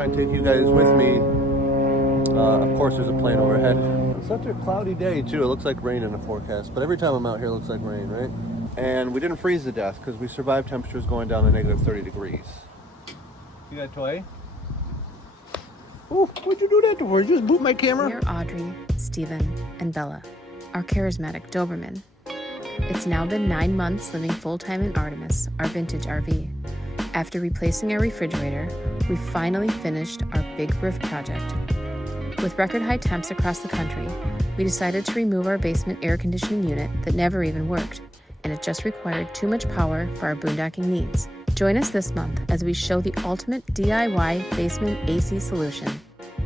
Try and take you guys with me. Of course, there's a plane overhead. It's such a cloudy day too. It looks like rain in the forecast, but every time I'm out here, it looks like rain, right? And we didn't freeze to death because we survived temperatures going down to negative 30 degrees. You got a toy? Oh, what'd you do that for? You just boot my camera? We're Audrey, Stephen, and Bella, our charismatic Doberman. It's now been 9 months living full-time in Artemis, our vintage RV. After replacing our refrigerator, we finally finished our big roof project. With record high temps across the country, we decided to remove our basement air conditioning unit that never even worked, and it just required too much power for our boondocking needs. Join us this month as we show the ultimate DIY basement AC solution.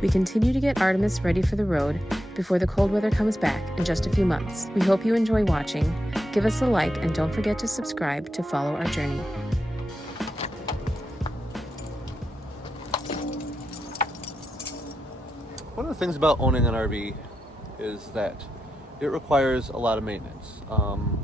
We continue to get Artemis ready for the road before the cold weather comes back in just a few months. We hope you enjoy watching. Give us a like and don't forget to subscribe to follow our journey. One of the things about owning an RV is that it requires a lot of maintenance,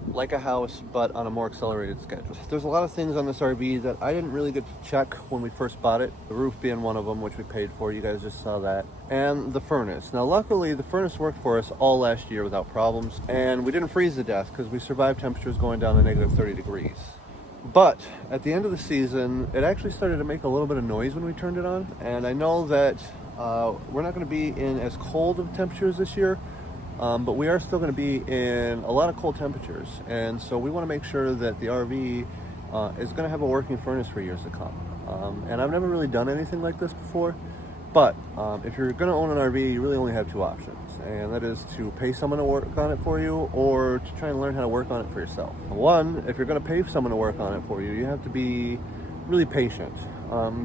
like a house, but on a more accelerated schedule. There's a lot of things on this RV that I didn't really get to check when we first bought it. The roof being one of them, which we paid for. You guys just saw that. And the furnace. Now, luckily, the furnace worked for us all last year without problems. And we didn't freeze to death because we survived temperatures going down to negative 30 degrees. But at the end of the season, it actually started to make a little bit of noise when we turned it on. And I know that we're not going to be in as cold of temperatures this year. But we are still going to be in a lot of cold temperatures, and so we want to make sure that the RV is going to have a working furnace for years to come. And I've never really done anything like this before, but if you're going to own an RV, you really only have two options, and that is to pay someone to work on it for you, or to try and learn how to work on it for yourself. One, if you're going to pay someone to work on it for you, you have to be really patient,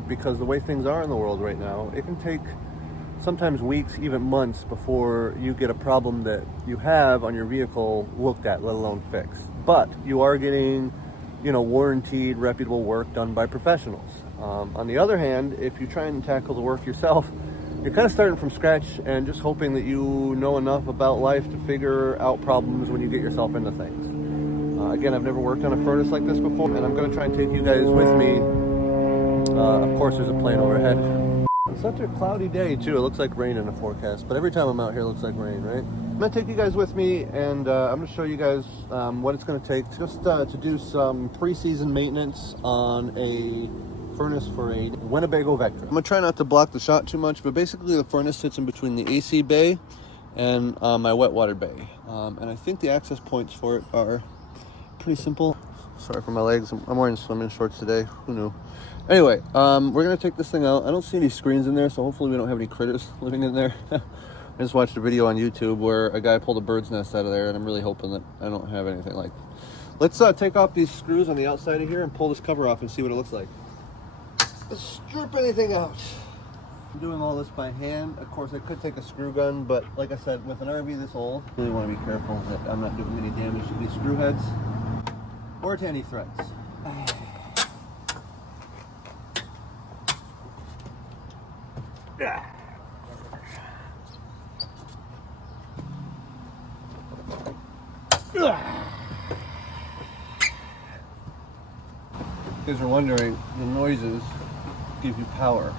because the way things are in the world right now, it can take sometimes weeks, even months before you get a problem that you have on your vehicle looked at, let alone fixed. But you are getting, warranted, reputable work done by professionals. On the other hand, if you try and tackle the work yourself, you're kind of starting from scratch and just hoping that you know enough about life to figure out problems when you get yourself into things. Again, I've never worked on a furnace like this before, and I'm going to try and take you guys with me. Of course, there's a plane overhead. It's such a cloudy day too. It looks like rain in the forecast, but every time I'm out here, it looks like rain, right? I'm gonna take you guys with me, and I'm gonna show you guys what it's gonna take just to do some pre-season maintenance on a furnace for a Winnebago Vectra. I'm gonna try not to block the shot too much, but basically the furnace sits in between the AC bay and my wet water bay. And I think the access points for it are pretty simple. Sorry for my legs. I'm wearing swimming shorts today. Who knew? Anyway, we're going to take this thing out. I don't see any screens in there, so hopefully we don't have any critters living in there. I just watched a video on YouTube where a guy pulled a bird's nest out of there, and I'm really hoping that I don't have anything like that. Let's take off these screws on the outside of here and pull this cover off and see what it looks like. Let's strip anything out. I'm doing all this by hand. Of course, I could take a screw gun, but like I said, with an RV this old, I really want to be careful that I'm not doing any damage to these screw heads or to any threads. Yeah. You guys are wondering, the noises give you power.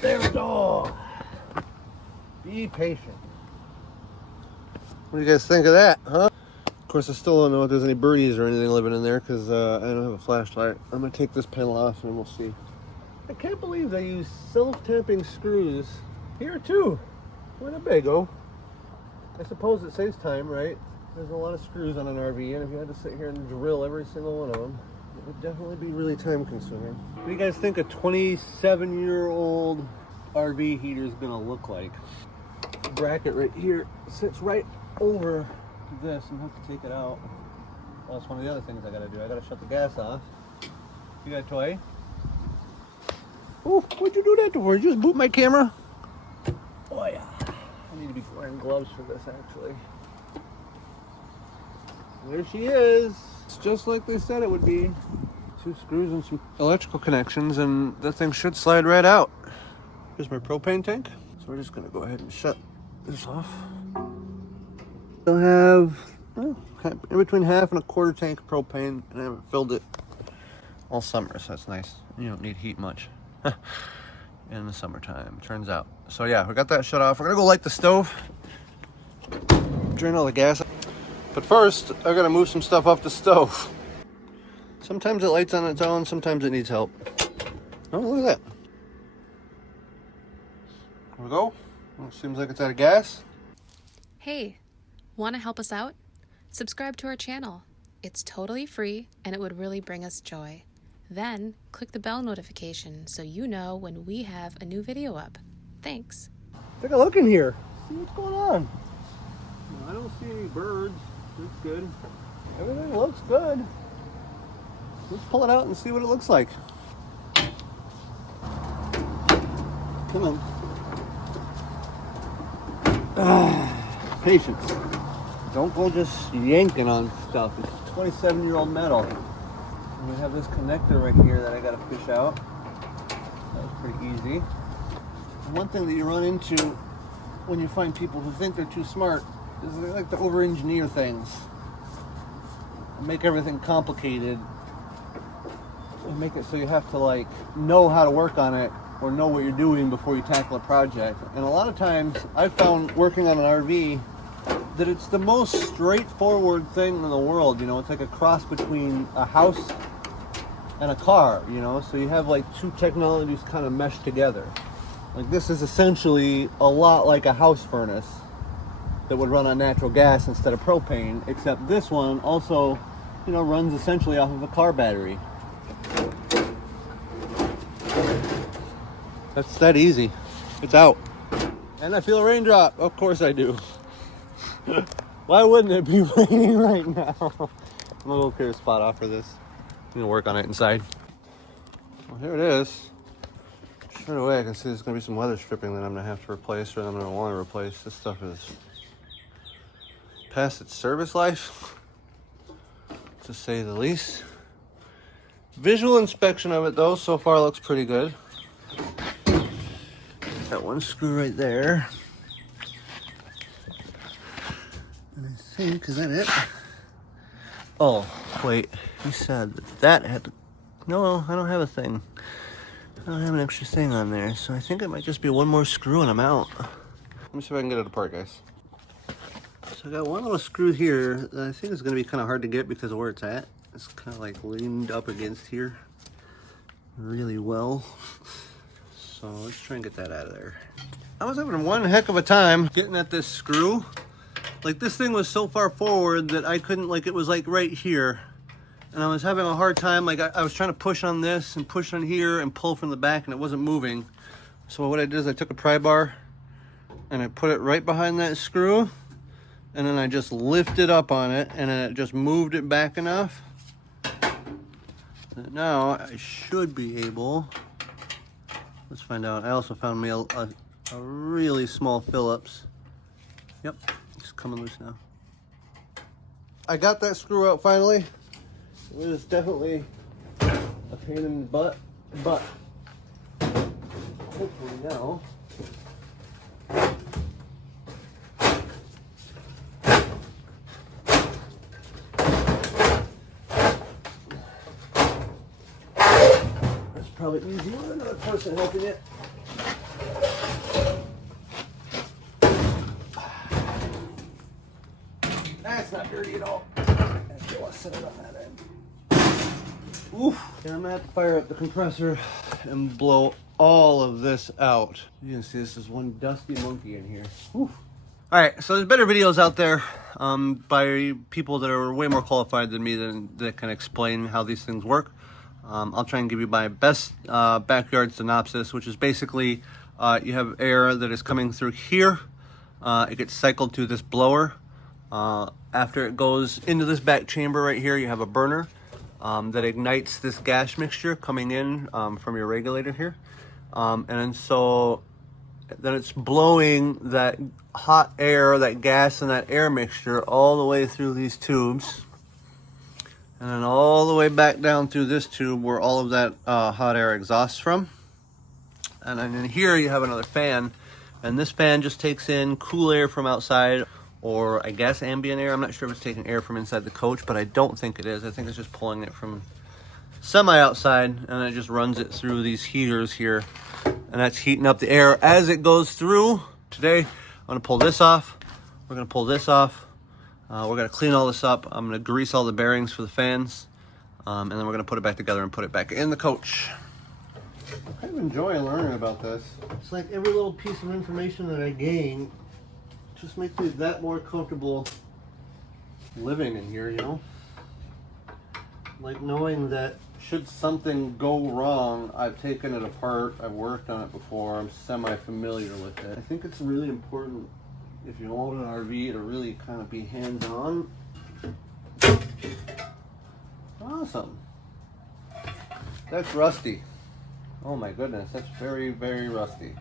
There we go. Be patient. What do you guys think of that, huh? Of course, I still don't know if there's any birdies or anything living in there because I don't have a flashlight. I'm going to take this panel off and we'll see. I can't believe they use self-tapping screws here too. Winnebago. I suppose it saves time, right? There's a lot of screws on an RV, and if you had to sit here and drill every single one of them, it would definitely be really time consuming. What do you guys think a 27-year-old RV heater is going to look like? The bracket right here sits right over this and have to take it out. Well, that's one of the other things I gotta do. I gotta shut the gas off. You got a toy? Oh, what'd you do that for? You just boot my camera? Oh yeah. I need to be wearing gloves for this actually. There she is. It's just like they said it would be. 2 screws and some electrical connections, and that thing should slide right out. Here's my propane tank. So we're just gonna go ahead and shut this off. I'll have in between half and a quarter tank of propane, and I haven't filled it all summer, so that's nice. You don't need heat much in the summertime, turns out. So yeah, we got that shut off. We're gonna go light the stove, drain all the gas. But first, I gotta move some stuff off the stove. Sometimes it lights on its own, sometimes it needs help. Oh, look at that. There we go. Well, seems like it's out of gas. Hey, want to help us out? Subscribe to our channel. It's totally free and it would really bring us joy. Then click the bell notification so you know when we have a new video up. Thanks. Take a look in here. See what's going on. I don't see any birds. That's good. Everything looks good. Let's pull it out and see what it looks like. Come on. Patience. Don't go just yanking on stuff. It's 27-year-old metal. And we have this connector right here that I gotta fish out. That was pretty easy. And one thing that you run into when you find people who think they're too smart is they like to over-engineer things. Make everything complicated. And make it so you have to like know how to work on it or know what you're doing before you tackle a project. And a lot of times I've found working on an RV that it's the most straightforward thing in the world. You know, it's like a cross between a house and a car, you know, so you have like two technologies kind of meshed together. Like this is essentially a lot like a house furnace that would run on natural gas instead of propane, except this one also, you know, runs essentially off of a car battery. That's that easy. It's out. And I feel a raindrop. Of course I do. Why wouldn't it be raining right now? I'm gonna go clear a spot off for this. I'm gonna work on it inside. Well, here it is. Straight away I can see there's gonna be some weather stripping that I'm gonna have to replace, or I'm gonna want to replace. This stuff is past its service life, to say the least. Visual inspection of it though, so far looks pretty good. That one screw right there. And I think, is that it? Oh, wait, he said that had to, no, I don't have a thing. I don't have an extra thing on there, so I think it might just be one more screw and I'm out. Let me see if I can get it apart, guys. So I got one little screw here that I think is gonna be kind of hard to get because of where it's at. It's kind of like leaned up against here really well. So let's try and get that out of there. I was having one heck of a time getting at this screw. Like this thing was so far forward that I couldn't, like it was like right here. And I was having a hard time, like I was trying to push on this and push on here and pull from the back and it wasn't moving. So what I did is I took a pry bar and I put it right behind that screw. And then I just lifted up on it and then it just moved it back enough. And now I should be able, let's find out. I also found me a really small Phillips. Yep, it's coming loose now. I got that screw out finally. It was definitely a pain in the butt, but hopefully now that's probably easy with another person helping it. That's not dirty at all. I'll set it on that end. Oof. And I'm gonna have to fire up the compressor and blow all of this out. You can see this is one dusty monkey in here. Oof. All right, so there's better videos out there by people that are way more qualified than me that can explain how these things work. I'll try and give you my best backyard synopsis, which is basically you have air that is coming through here. It gets cycled through this blower. After it goes into this back chamber right here, you have a burner that ignites this gas mixture coming in from your regulator here. And then it's blowing that hot air, that gas and that air mixture all the way through these tubes. And then all the way back down through this tube where all of that hot air exhausts from. And then in here you have another fan, and this fan just takes in cool air from outside, or I guess ambient air. I'm not sure if it's taking air from inside the coach, but I don't think it is. I think it's just pulling it from semi outside, and it just runs it through these heaters here, and that's heating up the air as it goes through. Today I'm gonna pull this off, we're gonna pull this off, we're gonna clean all this up, I'm gonna grease all the bearings for the fans, and then we're gonna put it back together and put it back in the coach. I kind of enjoy learning about this. It's like every little piece of information that I gain just makes me that more comfortable living in here, you know? Like knowing that should something go wrong, I've taken it apart, I've worked on it before, I'm semi-familiar with it. I think it's really important if you own an RV to really kind of be hands-on. Awesome. That's rusty. Oh my goodness, that's very, very rusty.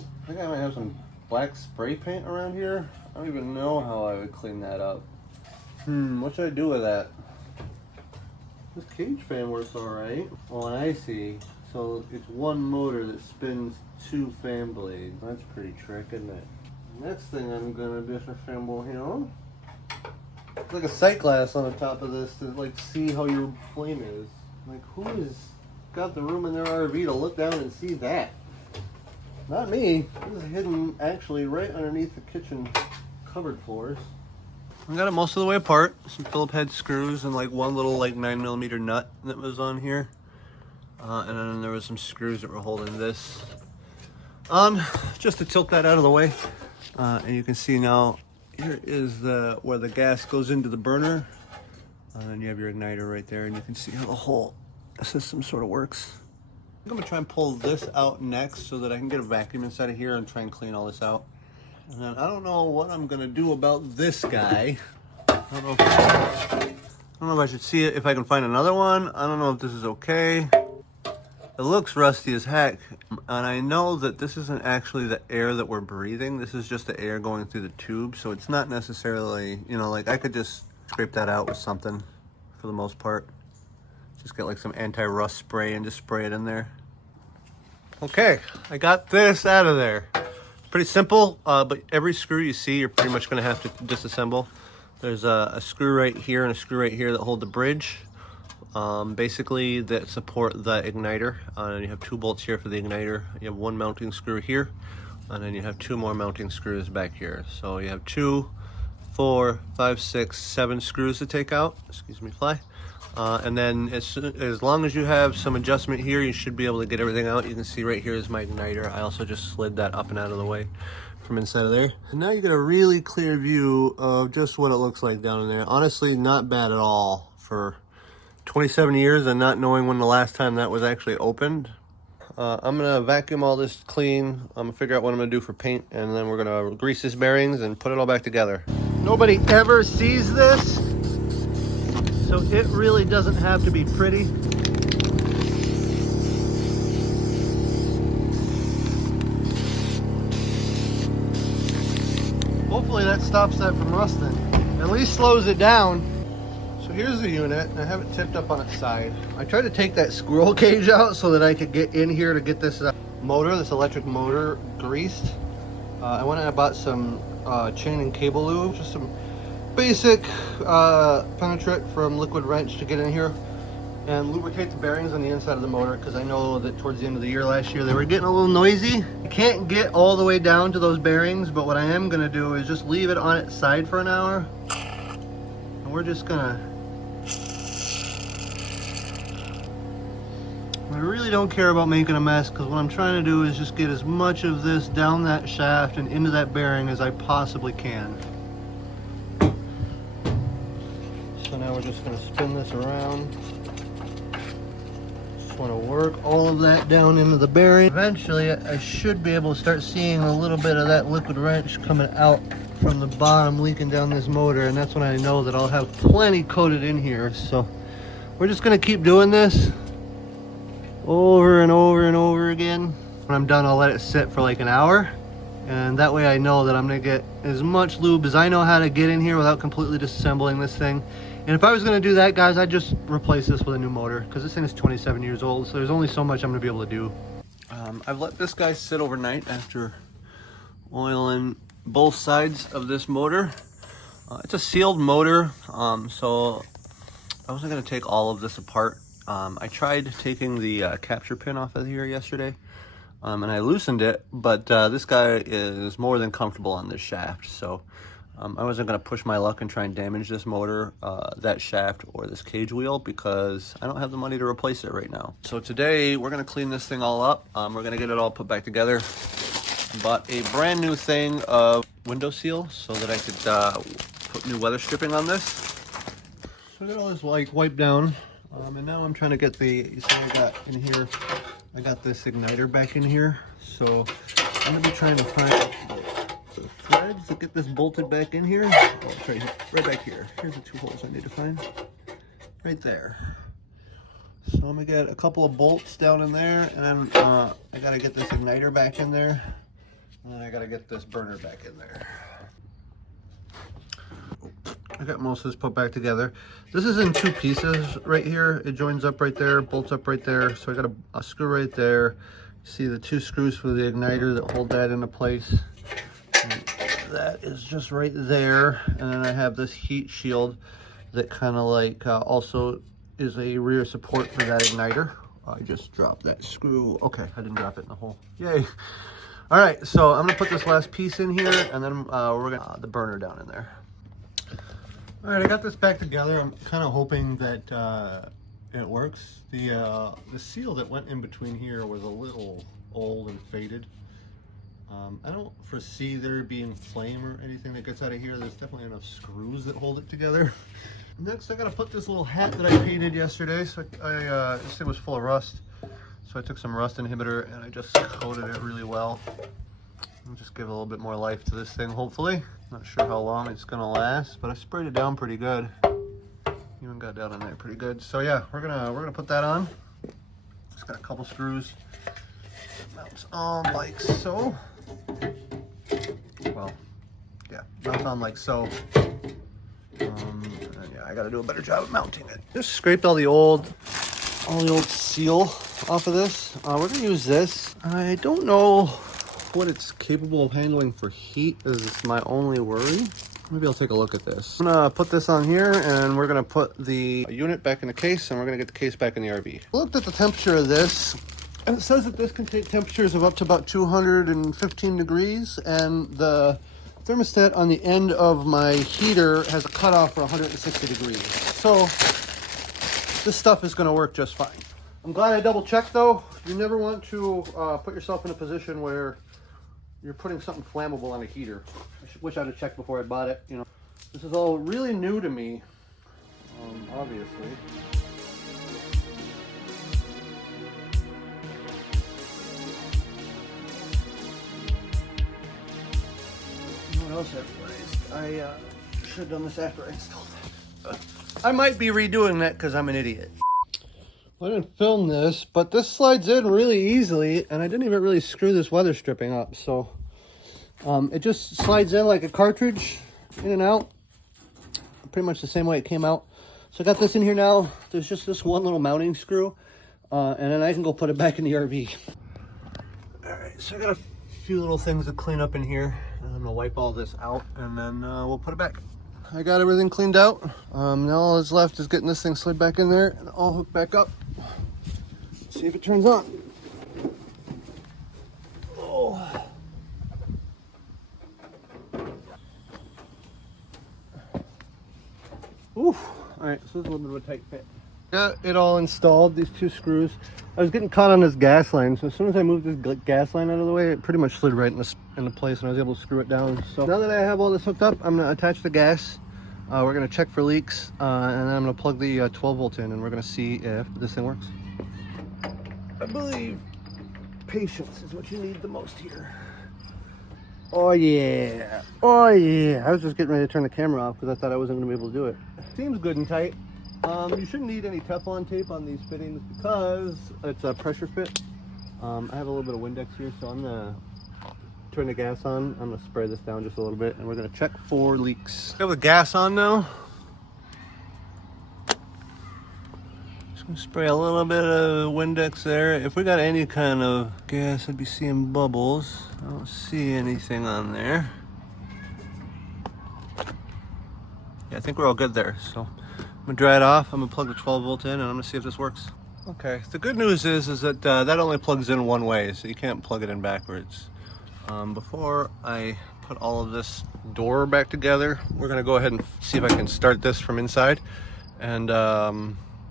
I think I might have some black spray paint around here. I don't even know how I would clean that up. What should I do with that? This cage fan works alright. Oh, and I see. So it's one motor that spins 2 fan blades. That's pretty trick, isn't it? Next thing I'm gonna disassemble here. It's like a sight glass on the top of this to like see how your flame is. Like, who has got the room in their RV to look down and see that? Not me. This is hidden actually right underneath the kitchen cupboard floors. I got it most of the way apart. Some Phillips head screws and like one little like 9mm nut that was on here. And then there was some screws that were holding this on, just to tilt that out of the way. And you can see now, here is where the gas goes into the burner. And then you have your igniter right there, and you can see how the whole system sort of works. I'm gonna try and pull this out next so that I can get a vacuum inside of here and try and clean all this out. And then I don't know what I'm gonna do about this guy. I don't know if I should see it, if I can find another one. I don't know if this is okay. It looks rusty as heck, and I know that this isn't actually the air that we're breathing. This is just the air going through the tube, so it's not necessarily, you know, like I could just scrape that out with something for the most part. Just get like some anti-rust spray and just spray it in there. Okay, I got this out of there. Pretty simple, but every screw you see, you're pretty much gonna have to disassemble. There's a screw right here and a screw right here that hold the bridge. Basically that support the igniter. And you have 2 bolts here for the igniter. You have 1 mounting screw here, and then you have 2 more mounting screws back here. So you have 2, 4, 5, 6, 7 screws to take out. Excuse me, fly. And then as long as you have some adjustment here, you should be able to get everything out. You can see right here is my igniter. I also just slid that up and out of the way from inside of there. And now you get a really clear view of just what it looks like down in there. Honestly, not bad at all for 27 years and not knowing when the last time that was actually opened. I'm gonna vacuum all this clean. I'm gonna figure out what I'm gonna do for paint, and then we're gonna grease these bearings and put it all back together. Nobody ever sees this, so it really doesn't have to be pretty. Hopefully that stops that from rusting. At least slows it down. So here's the unit, and I have it tipped up on its side. I tried to take that squirrel cage out so that I could get in here to get this motor, this electric motor, greased. I went and I bought some chain and cable lube, just some basic penetrate from Liquid Wrench to get in here and lubricate the bearings on the inside of the motor, because I know that towards the end of the year last year they were getting a little noisy. I can't get all the way down to those bearings, but what I am going to do is just leave it on its side for an hour, and we're just gonna, I really don't care about making a mess, because what I'm trying to do is just get as much of this down that shaft and into that bearing as I possibly can. So now we're just going to spin this around. Just want to work all of that down into the bearing. Eventually I should be able to start seeing a little bit of that liquid wrench coming out from the bottom, leaking down this motor, and that's when I know that I'll have plenty coated in here. So we're just going to keep doing this over and over and over again. When I'm done, I'll let it sit for like an hour, and that way I know that I'm gonna get as much lube as I know how to get in here without completely disassembling this thing. And if I was gonna do that, guys, I'd just replace this with a new motor, because this thing is 27 years old, so there's only so much I'm gonna be able to do. I've let this guy sit overnight after oiling both sides of this motor. It's a sealed motor, so I wasn't going to take all of this apart. I tried taking the capture pin off of here yesterday, and I loosened it, but this guy is more than comfortable on this shaft, so I wasn't going to push my luck and try and damage this motor, that shaft, or this cage wheel, because I don't have the money to replace it right now. So today we're going to clean this thing all up. We're going to get it all put back together. Bought a brand new thing of window seal so that I could put new weather stripping on this. So I got all this like wiped down, and now I'm trying to get the, you see I got in here, I got this igniter back in here, so I'm going to be trying to find the threads to get this bolted back in here. Oh, it's right back here. Here's the two holes I need to find. Right there. So I'm going to get a couple of bolts down in there, and then I got to get this igniter back in there, and then I got to get this burner back in there. I got most of this put back together. This is in two pieces right here. It joins up right there, bolts up right there. So I got a screw right there. See the two screws for the igniter that hold that into place. And that is just right there. And then I have this heat shield that kind of like also is a rear support for that igniter. I just dropped that screw. Okay, I didn't drop it in the hole. Yay. All right, so I'm gonna put this last piece in here, and then we're gonna the burner down in there. All right, I got this back together. I'm kind of hoping that it works. The seal that went in between here was a little old and faded. I don't foresee there being flame or anything that gets out of here. There's definitely enough screws that hold it together. Next, I gotta put this little hat that I painted yesterday. So this thing was full of rust. So I took some rust inhibitor and I just coated it really well. I'll just give a little bit more life to this thing, hopefully. Not sure how long it's gonna last, but I sprayed it down pretty good. Even got down in there pretty good. So yeah, we're gonna put that on. Just got a couple screws. Mounts on like so. Well, yeah, mounts on like so. And yeah, I gotta do a better job of mounting it. Just scraped all the old seal off of this. We're gonna use this. I don't know what it's capable of handling for heat is my only worry. Maybe I'll take a look at this. I'm gonna put this on here and we're gonna put the unit back in the case and we're gonna get the case back in the RV. I looked at the temperature of this and it says that this can take temperatures of up to about 215 degrees, and the thermostat on the end of my heater has a cutoff for 160 degrees. So this stuff is gonna work just fine. I'm glad I double checked though. You never want to put yourself in a position where you're putting something flammable on a heater. I wish I'd have checked before I bought it. You know, this is all really new to me, obviously. You know what else I realized? I should have done this after I installed it. I might be redoing that because I'm an idiot. I didn't film this, but this slides in really easily, and I didn't even really screw this weather stripping up, so it just slides in like a cartridge, in and out, pretty much the same way it came out. So I got this in here now. There's just this one little mounting screw, and then I can go put it back in the RV. All right, so I got a few little things to clean up in here, and I'm gonna wipe all this out, and then we'll put it back. I got everything cleaned out. Now all that's left is getting this thing slid back in there and all hooked back up. See if it turns on. Oh. Oof. All right, so this is a little bit of a tight fit. Got it all installed, these two screws. I was getting caught on this gas line, so as soon as I moved this gas line out of the way, it pretty much slid right into place, and I was able to screw it down. So now that I have all this hooked up, I'm gonna attach the gas. We're gonna check for leaks, and then I'm gonna plug the 12 volt in, and we're gonna see if this thing works. I believe patience is what you need the most here. Oh yeah, oh yeah. I was just getting ready to turn the camera off because I thought I wasn't gonna be able to do it. Seems good and tight. You shouldn't need any Teflon tape on these fittings because it's a pressure fit. I have a little bit of Windex here, so I'm gonna turn the gas on. I'm gonna spray this down just a little bit, and we're gonna check for leaks. We have the gas on now. Just Spray a little bit of Windex there. If we got any kind of gas, I'd be seeing bubbles. I don't see anything on there. Yeah, I think we're all good there. So I'm gonna dry it off. I'm gonna plug the 12 volt in and I'm gonna see if this works. Okay, the good news is that that only plugs in one way, so you can't plug it in backwards. Before I put all of this door back together, we're gonna go ahead and see if I can start this from inside and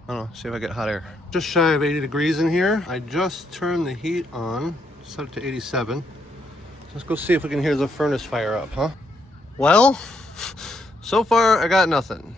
I don't know, see if I get hot air. Just shy of 80 degrees in here. I just turned the heat on, set it to 87. Let's go see if we can hear the furnace fire up, huh? Well, so far I got nothing.